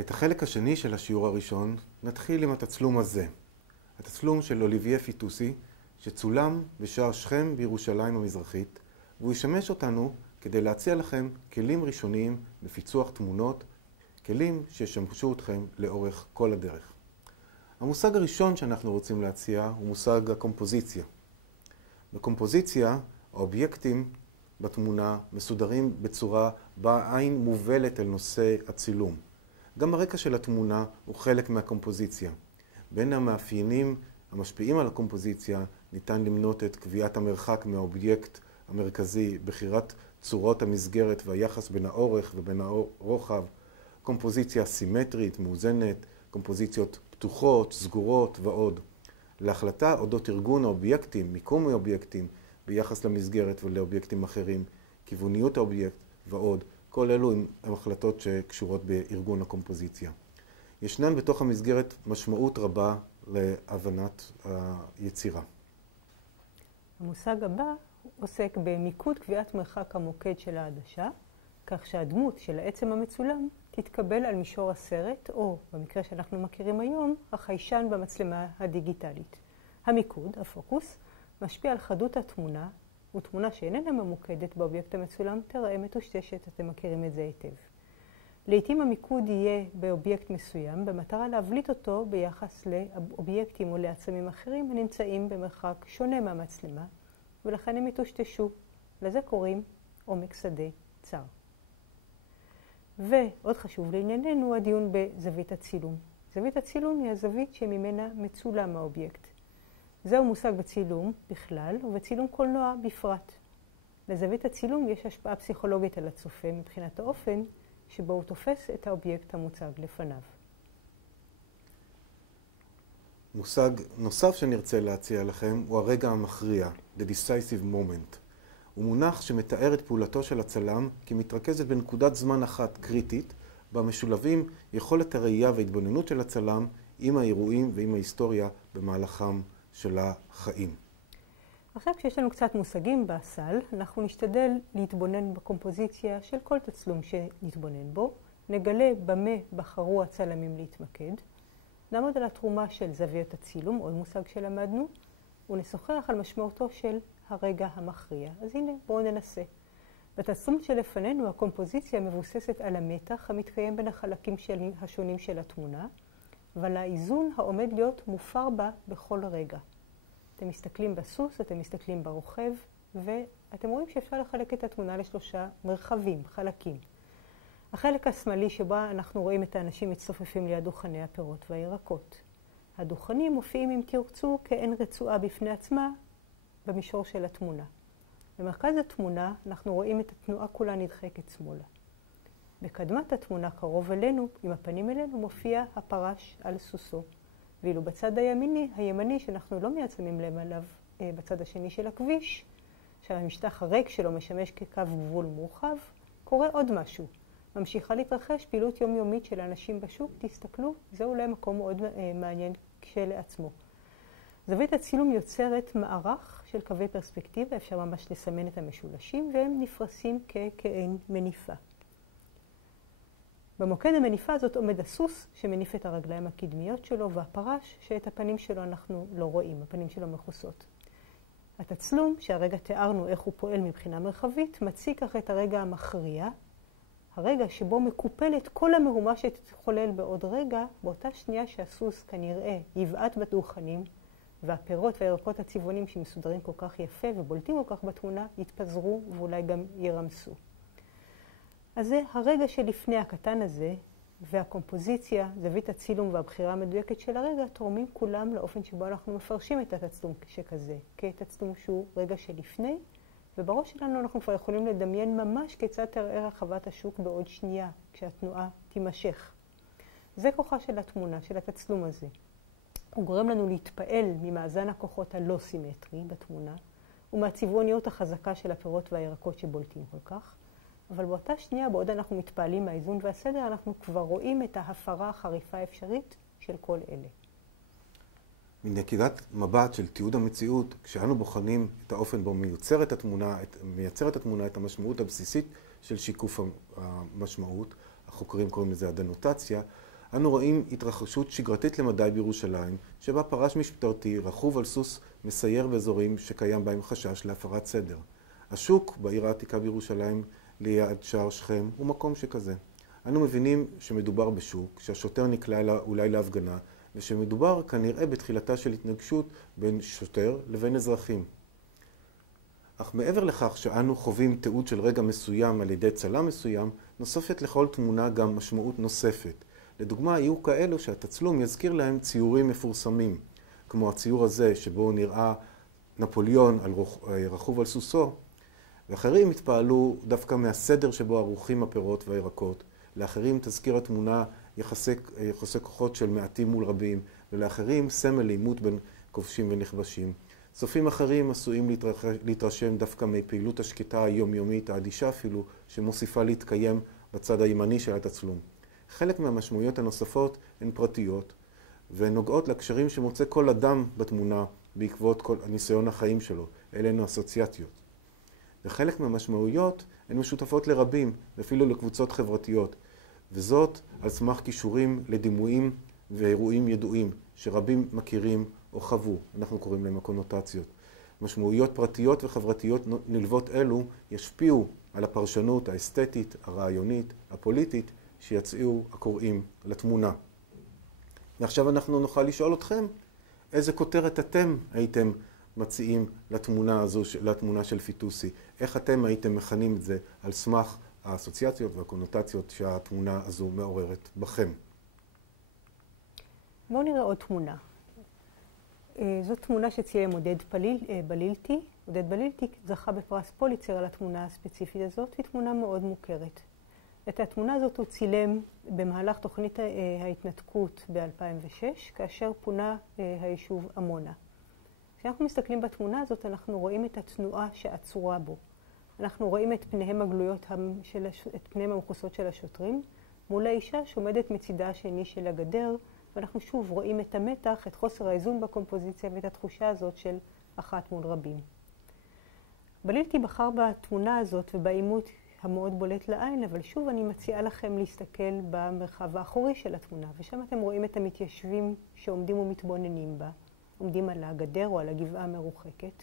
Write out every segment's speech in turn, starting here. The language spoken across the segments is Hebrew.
את החלק השני של השיעור הראשון נתחיל עם התצלום הזה. התצלום של אוליביה פיטוסי, שצולם בשער שכם בירושלים המזרחית, והוא ישמש אותנו כדי להציע לכם כלים ראשוניים בפיצוח תמונות, כלים שישמשו אתכם לאורך כל הדרך. המושג הראשון שאנחנו רוצים להציע הוא מושג הקומפוזיציה. בקומפוזיציה, האובייקטים בתמונה מסודרים בצורה בה העין מובלת אל נושא הצילום. גם הרקע של התמונה הוא חלק מהקומפוזיציה. בין המאפיינים המשפיעים על הקומפוזיציה ניתן למנות את קביעת המרחק מהאובייקט המרכזי, בחירת צורות המסגרת והיחס בין האורך ובין הרוחב, קומפוזיציה סימטרית, מאוזנת, קומפוזיציות פתוחות, סגורות ועוד. להחלטה אודות ארגון האובייקטים, מיקום האובייקטים ביחס למסגרת ולאובייקטים אחרים, כיווניות האובייקט ועוד. כל אלו הם החלטות שקשורות בארגון הקומפוזיציה. ישנן בתוך המסגרת משמעות רבה להבנת היצירה. המושג הבא עוסק במיקוד קביעת מרחק המוקד של העדשה, כך שהדמות של העצם המצולם תתקבל על מישור הסרט, או במקרה שאנחנו מכירים היום, החיישן במצלמה הדיגיטלית. המיקוד, הפוקוס, משפיע על חדות התמונה, ותמונה שאיננה ממוקדת באובייקט המצולם תראה מטושטשת, אתם מכירים את זה היטב. לעתים המיקוד יהיה באובייקט מסוים, במטרה להבליט אותו ביחס לאובייקטים או לעצמים אחרים הנמצאים במרחק שונה מהמצלמה, ולכן הם יטושטשו. לזה קוראים עומק שדה צר. ועוד חשוב לענייננו הדיון בזווית הצילום. זווית הצילום היא הזווית שממנה מצולם האובייקט. זהו מושג בצילום בכלל ובצילום קולנוע בפרט. לזווית הצילום יש השפעה פסיכולוגית על הצופה מבחינת האופן שבו הוא תופס את האובייקט המוצג לפניו. מושג נוסף שנרצה להציע לכם הוא הרגע המכריע, the decisive moment. הוא מונח שמתאר את פעולתו של הצלם כמתרכזת בנקודת זמן אחת קריטית, בה משולבים יכולת הראייה וההתבוננות של הצלם עם האירועים ועם ההיסטוריה במהלכם של החיים. עכשיו כשיש לנו קצת מושגים בסל, אנחנו נשתדל להתבונן בקומפוזיציה של כל תצלום שנתבונן בו, נגלה במה בחרו הצלמים להתמקד, נעמוד על התרומה של זוויות הצילום, עוד מושג שלמדנו, ונשוחח על משמעותו של הרגע המכריע. אז הנה, בואו ננסה. בתצלום שלפנינו, הקומפוזיציה מבוססת על המתח המתקיים בין החלקים השונים של התמונה, ועל האיזון העומד להיות מופר בה בכל רגע. אתם מסתכלים בסוס, אתם מסתכלים ברוכב, ואתם רואים שאפשר לחלק את התמונה לשלושה מרחבים, חלקים. החלק השמאלי שבה אנחנו רואים את האנשים מצטופפים ליד דוכני הפירות והירקות. הדוכנים מופיעים, אם תרצו, כאין רצועה בפני עצמה במישור של התמונה. במרכז התמונה אנחנו רואים את התנועה כולה נדחקת שמאלה. בקדמת התמונה קרוב אלינו, עם הפנים אלינו, מופיע הפרש על סוסו. ואילו בצד הימני שאנחנו לא מייצמים לב עליו, בצד השני של הכביש, שהמשטח הריק שלו משמש כקו גבול מורחב, קורה עוד משהו. ממשיכה להתרחש פעילות יומיומית של אנשים בשוק, תסתכלו, זה אולי מקום מאוד מעניין כשלעצמו. זווית הצילום יוצרת מערך של קווי פרספקטיבה, אפשר ממש לסמן את המשולשים, והם נפרסים כעין מניפה. במוקד המניפה הזאת עומד הסוס שמניף את הרגליים הקדמיות שלו, והפרש שאת הפנים שלו אנחנו לא רואים, הפנים שלו מכוסות. התצלום, שהרגע תיארנו איך הוא פועל מבחינה מרחבית, מציג כך את הרגע המכריע, הרגע שבו מקופלת כל המהומה שתתחולל בעוד רגע, באותה שנייה שהסוס כנראה יבעט בדוכנים, והפירות והירקות הצבעונים שמסודרים כל כך יפה ובולטים כל כך בתמונה, יתפזרו ואולי גם ירמסו. אז זה הרגע שלפני הקטן הזה, והקומפוזיציה, זווית הצילום והבחירה המדויקת של הרגע, תורמים כולם לאופן שבו אנחנו מפרשים את התצלום שכזה, כתצלום שהוא רגע שלפני, ובראש שלנו אנחנו כבר יכולים לדמיין ממש כיצד תראה רחבת השוק בעוד שנייה, כשהתנועה תימשך. זה כוחה של התמונה, של התצלום הזה. הוא גורם לנו להתפעל ממאזן הכוחות הלא סימטרי בתמונה, ומהצבעוניות החזקה של הפירות והירקות שבולטים כל כך, אבל באותה שנייה, בעוד אנחנו מתפעלים מהאיזון והסדר, אנחנו כבר רואים את ההפרה החריפה האפשרית של כל אלה. מנקודת מבט של תיעוד המציאות, כשאנו בוחנים את האופן בו מייצרת התמונה את המשמעות הבסיסית של שיקוף המשמעות, החוקרים קוראים לזה הדנוטציה, אנו רואים התרחשות שגרתית למדי בירושלים, שבה פרש משטרתי רכוב על סוס מסייר באזורים שקיים בהם חשש להפרת סדר. השוק בעיר העתיקה בירושלים ליד שער שכם הוא מקום שכזה. אנו מבינים שמדובר בשוק, שהשוטר נקלע אולי להפגנה, ושמדובר כנראה בתחילתה של התנגשות בין שוטר לבין אזרחים. אך מעבר לכך שאנו חווים תיעוד של רגע מסוים על ידי צלם מסוים, נוספת לכל תמונה גם משמעות נוספת. לדוגמה, יהיו כאלו שהתצלום יזכיר להם ציורים מפורסמים, כמו הציור הזה שבו נראה נפוליאון רכוב על סוסו, ואחרים התפעלו דווקא מהסדר שבו ערוכים הפירות והירקות. לאחרים תזכיר התמונה יחסי כוחות של מעטים מול רבים, ולאחרים סמל לעימות בין כובשים ונכבשים. צופים אחרים עשויים להתרשם דווקא מפעילות השקטה היומיומית, האדישה אפילו, שמוסיפה להתקיים בצד הימני של התצלום. חלק מהמשמעויות הנוספות הן פרטיות, והן נוגעות לקשרים שמוצא כל אדם בתמונה בעקבות כל ניסיון החיים שלו. אלה הן אסוציאציות. וחלק מהמשמעויות הן משותפות לרבים, ואפילו לקבוצות חברתיות, וזאת על סמך קישורים לדימויים ואירועים ידועים, שרבים מכירים או חוו, אנחנו קוראים להם הקונוטציות. משמעויות פרטיות וחברתיות נלוות אלו ישפיעו על הפרשנות האסתטית, הרעיונית, הפוליטית, שיציעו הקוראים לתמונה. ועכשיו אנחנו נוכל לשאול אתכם, איזה כותרת אתם הייתם מציעים לתמונה הזו, לתמונה של פיטוסי? איך אתם הייתם מכנים את זה על סמך האסוציאציות והקונוטציות שהתמונה הזו מעוררת בכם? בואו נראה עוד תמונה. זאת תמונה שצילם עודד בלילטי. עודד בלילטי זכה בפרס פוליצר על התמונה הספציפית הזאת, היא תמונה מאוד מוכרת. את התמונה הזאת הוא צילם במהלך תוכנית ההתנתקות ב-2006, כאשר פונה היישוב עמונה. כשאנחנו מסתכלים בתמונה הזאת, אנחנו רואים את התנועה שעצורה בו. אנחנו רואים את פניהם הגלויות, את פניהם המכוסות של השוטרים, מול האישה שעומדת מצידה השני של הגדר, ואנחנו שוב רואים את המתח, את חוסר האיזון בקומפוזיציה ואת התחושה הזאת של אחת מול רבים. בלילטי בחר בתמונה הזאת ובעימות המאוד בולט לעין, אבל שוב אני מציעה לכם להסתכל במרחב האחורי של התמונה, ושם אתם רואים את המתיישבים שעומדים ומתבוננים בה, עומדים על הגדר או על הגבעה המרוחקת,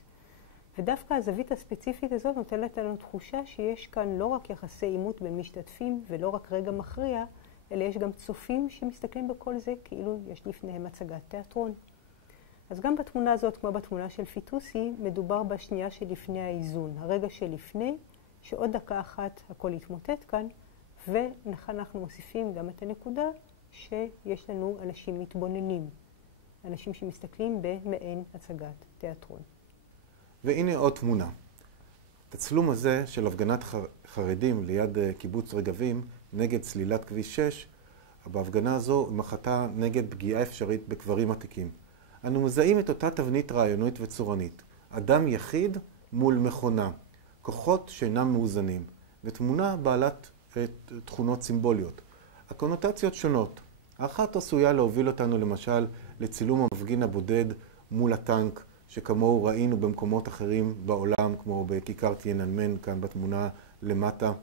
ודווקא הזווית הספציפית הזאת נותנת לנו תחושה שיש כאן לא רק יחסי עימות בין משתתפים ולא רק רגע מכריע, אלא יש גם צופים שמסתכלים בכל זה כאילו יש לפניהם הצגת תיאטרון. אז גם בתמונה הזאת, כמו בתמונה של פיטוסי, מדובר בשנייה שלפני האיזון, הרגע שלפני, שעוד דקה אחת הכל יתמוטט כאן, ואנחנו מוסיפים גם את הנקודה שיש לנו אנשים מתבוננים, אנשים שמסתכלים במעין הצגת תיאטרון. והנה עוד תמונה. התצלום הזה של הפגנת חרדים ליד קיבוץ רגבים נגד סלילת כביש 6, בהפגנה הזו מחתה נגד פגיעה אפשרית בקברים עתיקים. אנו מזהים את אותה תבנית רעיונית וצורנית. אדם יחיד מול מכונה, כוחות שאינם מאוזנים, ותמונה בעלת תכונות סימבוליות. הקונוטציות שונות. האחת עשויה להוביל אותנו למשל לצילום המפגין הבודד מול הטנק, שכמוהו ראינו במקומות אחרים בעולם, כמו בכיכר טיאננמן כאן בתמונה למטה.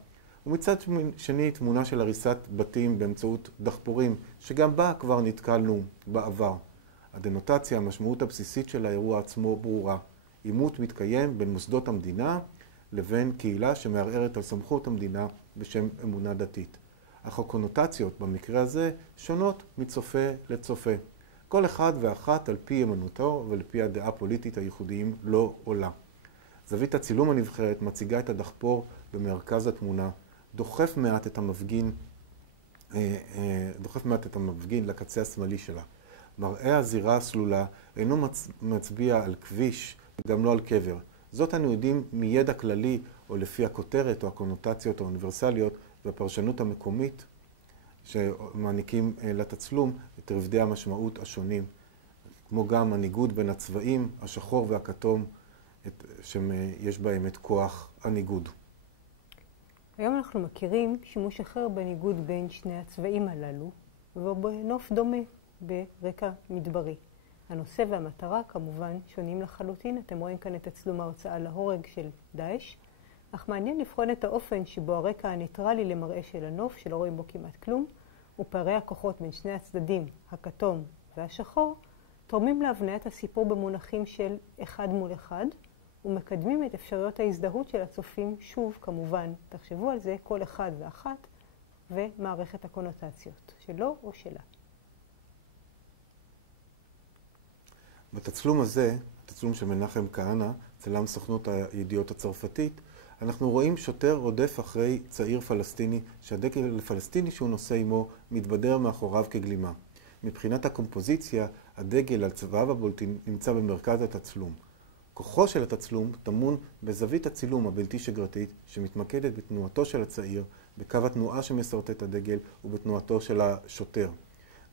ומצד שני תמונה של הריסת בתים באמצעות דחפורים, שגם בה כבר נתקלנו בעבר. הדנוטציה, המשמעות הבסיסית של האירוע עצמו ברורה. עימות מתקיים בין מוסדות המדינה לבין קהילה שמערערת על סמכות המדינה בשם אמונה דתית. אך הקונוטציות במקרה הזה שונות מצופה לצופה. כל אחד ואחת על פי אמונתו ולפי הדעה הפוליטית הייחודיים לא עולה. זווית הצילום הנבחרת מציגה את הדחפור במרכז התמונה, דוחף מעט את המפגין לקצה השמאלי שלה. מראה הזירה הסלולה אינו מצביע על כביש וגם לא על קבר. זאת אנו יודעים מידע כללי או לפי הכותרת או הקונוטציות האוניברסליות והפרשנות המקומית שמעניקים לתצלום את רבדי המשמעות השונים, כמו גם הניגוד בין הצבעים, השחור והכתום, שיש בהם את כוח הניגוד. היום אנחנו מכירים שימוש אחר בניגוד בין שני הצבעים הללו, ובנוף דומה ברקע מדברי. הנושא והמטרה כמובן שונים לחלוטין. אתם רואים כאן את תצלום ההרצאה להורג של דאעש, אך מעניין לבחון את האופן שבו הרקע הניטרלי למראה של הנוף, שלא רואים בו כמעט כלום, ופערי הכוחות בין שני הצדדים, הכתום והשחור, תורמים להבניית הסיפור במונחים של אחד מול אחד, ומקדמים את אפשרויות ההזדהות של הצופים, שוב כמובן, תחשבו על זה, כל אחד ואחת, ומערכת הקונוטציות, שלו או שלה. בתצלום הזה, התצלום של מנחם כהנא, צלם סוכנות הידיעות הצרפתית, אנחנו רואים שוטר רודף אחרי צעיר פלסטיני, שהדגל הפלסטיני שהוא נושא עמו מתבדר מאחוריו כגלימה. מבחינת הקומפוזיציה, הדגל על צבעיו הבולטים נמצא במרכז התצלום. כוחו של התצלום טמון בזווית הצילום הבלתי שגרתית, שמתמקדת בתנועתו של הצעיר, בקו התנועה שמסרטט הדגל ובתנועתו של השוטר.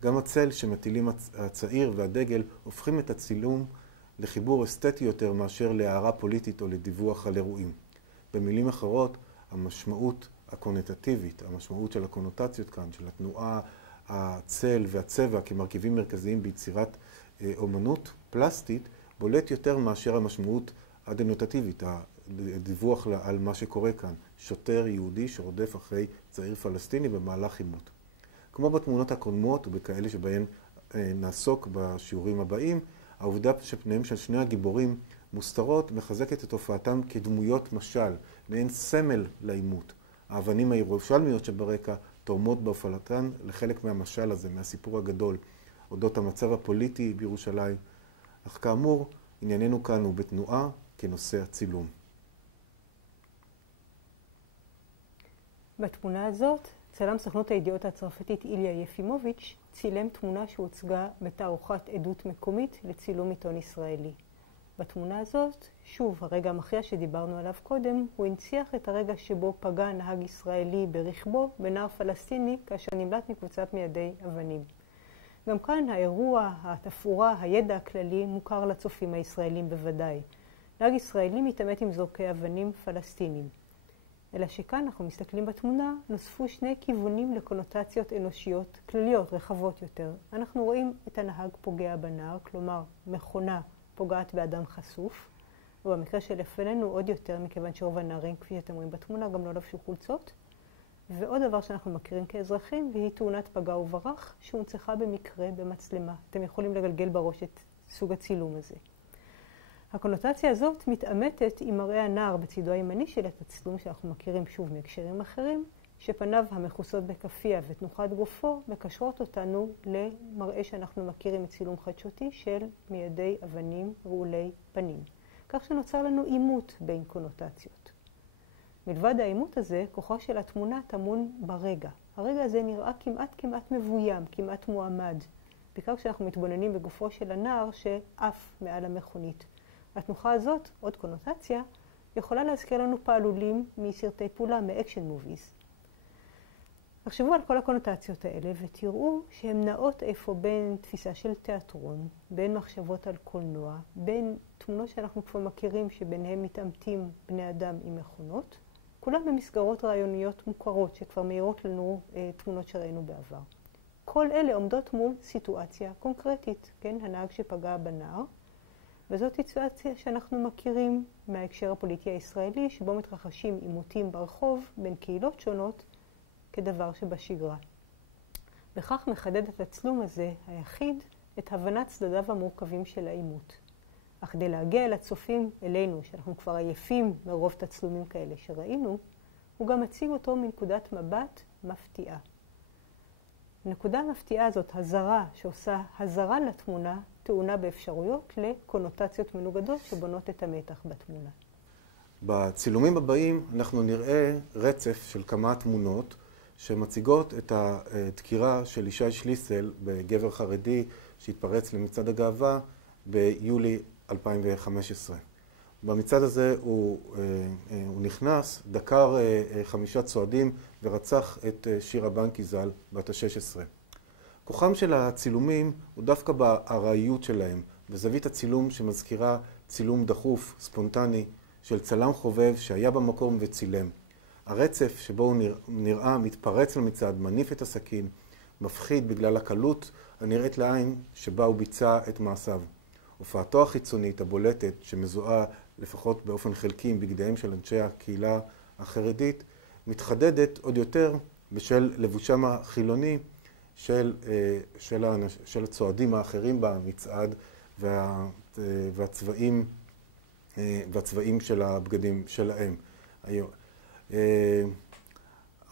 גם הצל שמטילים הצעיר והדגל הופכים את הצילום לחיבור אסתטי יותר מאשר להערה פוליטית או לדיווח על אירועים. במילים אחרות, המשמעות הקונוטטיבית, המשמעות של הקונוטציות כאן, של התנועה, הצל והצבע כמרכיבים מרכזיים ביצירת אומנות פלסטית, בולט יותר מאשר המשמעות הדנוטטיבית, הדיווח על מה שקורה כאן. שוטר יהודי שרודף אחרי צעיר פלסטיני במהלך עימות. כמו בתמונות הקודמות ובכאלה שבהן נעסוק בשיעורים הבאים, העובדה שפניהם של שני הגיבורים מוסתרות מחזקת את הופעתם כדמויות משל, מעין סמל לעימות. האבנים הירושלמיות שברקע תורמות בהופעתן לחלק מהמשל הזה, מהסיפור הגדול, אודות המצב הפוליטי בירושלים. אך כאמור, ענייננו כאן הוא בתנועה כנושא הצילום. בתמונה הזאת, צלם סוכנות הידיעות הצרפתית איליה יפימוביץ' צילם תמונה שהוצגה בתערוכת עדות מקומית לצילום עיתון ישראלי. בתמונה הזאת, שוב, הרגע המכריע שדיברנו עליו קודם, הוא הנציח את הרגע שבו פגע נהג ישראלי ברכבו בנער פלסטיני כאשר נמלט מקבוצת מיידי אבנים. גם כאן האירוע, התפאורה, הידע הכללי מוכר לצופים הישראלים בוודאי. נהג ישראלי מתעמת עם זורקי אבנים פלסטינים. אלא שכאן אנחנו מסתכלים בתמונה, נוספו שני כיוונים לקונוטציות אנושיות כלליות, רחבות יותר. אנחנו רואים את הנהג פוגע בנער, כלומר מכונה פוגעת באדם חשוף, ובמקרה שלפנינו עוד יותר, מכיוון שרוב הנערים, כפי שאתם רואים בתמונה, גם לא לבשו חולצות. ועוד דבר שאנחנו מכירים כאזרחים, והיא תאונת פגע וברח, שהונצחה במקרה במצלמה. אתם יכולים לגלגל בראש את סוג הצילום הזה. הקונוטציה הזאת מתעמתת עם מראה הנער בצידו הימני של התצלום, שאנחנו מכירים שוב מהקשרים אחרים, שפניו המכוסות בכפייה ותנוחת גופו מקשרות אותנו למראה שאנחנו מכירים מצילום חדשותי של מיידי אבנים רעולי פנים. כך שנוצר לנו עימות בין קונוטציות. מלבד העימות הזה, כוחו של התמונה טמון ברגע. הרגע הזה נראה כמעט מבוים, כמעט מועמד. בעיקר כשאנחנו מתבוננים בגופו של הנער שעף מעל המכונית. התנוחה הזאת, עוד קונוטציה, יכולה להזכיר לנו פעלולים מסרטי פעולה, מאקשן מוביז. תחשבו על כל הקונוטציות האלה ותראו שהן נעות איפה בין תפיסה של תיאטרון, בין מחשבות על קולנוע, בין תמונות שאנחנו כבר מכירים שביניהם מתעמתים בני אדם עם מכונות, כולם במסגרות רעיוניות מוכרות שכבר מאירות לנו תמונות שראינו בעבר. כל אלה עומדות מול סיטואציה קונקרטית, כן? הנהג שפגע בנער, וזאת סיטואציה שאנחנו מכירים מההקשר הפוליטי הישראלי, שבו מתרחשים עימותים ברחוב בין קהילות שונות כדבר שבשגרה. בכך מחדד התצלום הזה, היחיד, את הבנת צדדיו המורכבים של העימות. אך כדי להגיע אל הצופים אלינו, שאנחנו כבר עייפים מרוב תצלומים כאלה שראינו, הוא גם מציג אותו מנקודת מבט מפתיעה. הנקודה המפתיעה הזאת, הזרה, שעושה הזרה לתמונה, טעונה באפשרויות לקונוטציות מנוגדות שבונות את המתח בתמונה. בצילומים הבאים אנחנו נראה רצף של כמה תמונות שמציגות את הדקירה של ישי שליסל בגבר חרדי שהתפרץ למצעד הגאווה ביולי 2015. במצעד הזה הוא נכנס, דקר 5 צועדים ורצח את שירה בנקי ז"ל בת ה-16. כוחם של הצילומים הוא דווקא בארעיות שלהם, בזווית הצילום שמזכירה צילום דחוף, ספונטני, של צלם חובב שהיה במקום וצילם. הרצף שבו הוא נראה מתפרץ למצעד, מניף את הסכין, מפחיד בגלל הקלות הנראית לעין שבה הוא ביצע את מעשיו. הופעתו החיצונית, הבולטת, שמזוהה לפחות באופן חלקי עם בגדיהם של אנשי הקהילה החרדית, מתחדדת עוד יותר בשל לבושם החילוני של הצועדים האחרים במצעד והצבעים של הבגדים שלהם.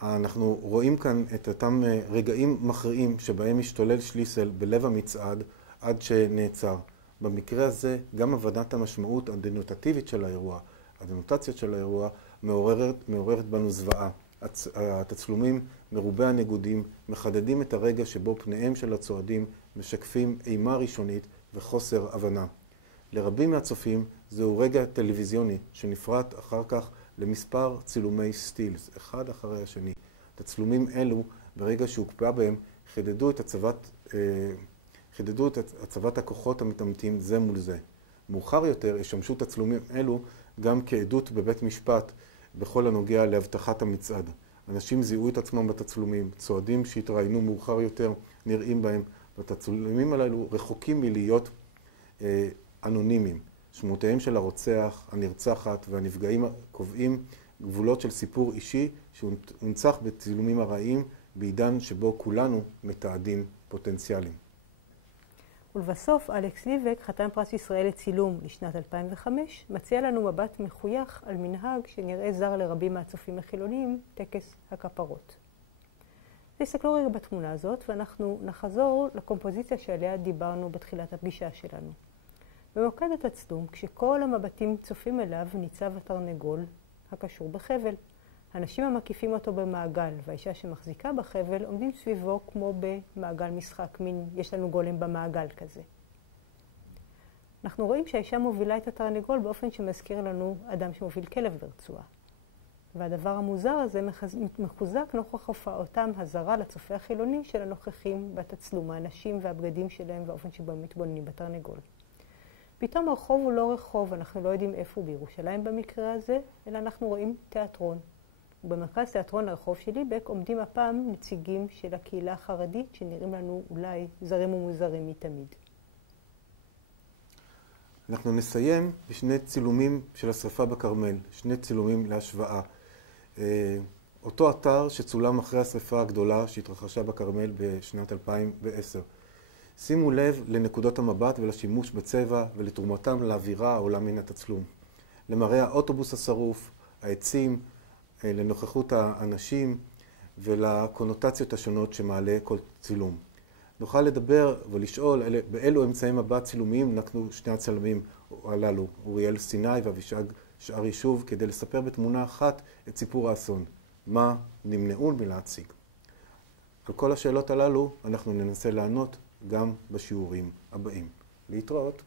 אנחנו רואים כאן את אותם רגעים מכריעים שבהם משתולל שליסל בלב המצעד עד שנעצר. במקרה הזה גם הבנת המשמעות הדנוטטיבית של האירוע, הדנוטציה של האירוע, מעוררת בנו זוועה. התצלומים מרובי הנגודים מחדדים את הרגע שבו פניהם של הצועדים משקפים אימה ראשונית וחוסר הבנה. לרבים מהצופים זהו רגע טלוויזיוני שנפרט אחר כך למספר צילומי סטילס, אחד אחרי השני. תצלומים אלו, ברגע שהוקפא בהם, חידדו את הצבת הכוחות המתעמתים זה מול זה. מאוחר יותר ישמשו תצלומים אלו גם כעדות בבית משפט בכל הנוגע להבטחת המצעד. אנשים זיהו את עצמם בתצלומים, צועדים שהתראיינו מאוחר יותר נראים בהם, והתצלומים הללו רחוקים מלהיות אנונימיים. שמותיהם של הרוצח, הנרצחת והנפגעים קובעים גבולות של סיפור אישי שהונצח בצילומים הרעים בעידן שבו כולנו מתעדים פוטנציאליים. ולבסוף, אלכס ליבק, חתן פרס ישראל לצילום לשנת 2005, מציע לנו מבט מחוייך על מנהג שנראה זר לרבים מהצופים החילוניים, טקס הכפרות. תסתכלו רגע בתמונה הזאת, ואנחנו נחזור לקומפוזיציה שעליה דיברנו בתחילת הפגישה שלנו. במוקד התצלום, כשכל המבטים צופים אליו, ניצב התרנגול הקשור בחבל. האנשים המקיפים אותו במעגל, והאישה שמחזיקה בחבל עומדים סביבו כמו במעגל משחק, מין יש לנו גולם במעגל כזה. אנחנו רואים שהאישה מובילה את התרנגול באופן שמזכיר לנו אדם שמוביל כלב ברצועה. והדבר המוזר הזה מחוזק נוכח הופעותם הזרה לצופה החילוני של הנוכחים בתצלום, האנשים והבגדים שלהם והאופן שבו הם מתבוננים בתרנגול. פתאום הרחוב הוא לא רחוב, אנחנו לא יודעים איפה הוא בירושלים במקרה הזה, אלא אנחנו רואים תיאטרון. ובמרכז תיאטרון הרחוב של ליבק עומדים הפעם נציגים של הקהילה החרדית שנראים לנו אולי זרים ומוזרים מתמיד. אנחנו נסיים בשני צילומים של השרפה בכרמל, שני צילומים להשוואה. אותו אתר שצולם אחרי השרפה הגדולה שהתרחשה בכרמל בשנת 2010. שימו לב לנקודות המבט ולשימוש בצבע ולתרומתם לאווירה העולה מן התצלום. למראה האוטובוס השרוף, העצים, לנוכחות האנשים ולקונוטציות השונות שמעלה כל צילום. נוכל לדבר ולשאול באילו אמצעי מבט צילומיים נקנו שני הצלמים הללו, אוריאל סיני ואבישג שאר יישוב, כדי לספר בתמונה אחת את סיפור האסון. מה נמנעו מלהציג? על כל השאלות הללו אנחנו ננסה לענות גם בשיעורים הבאים. להתראות.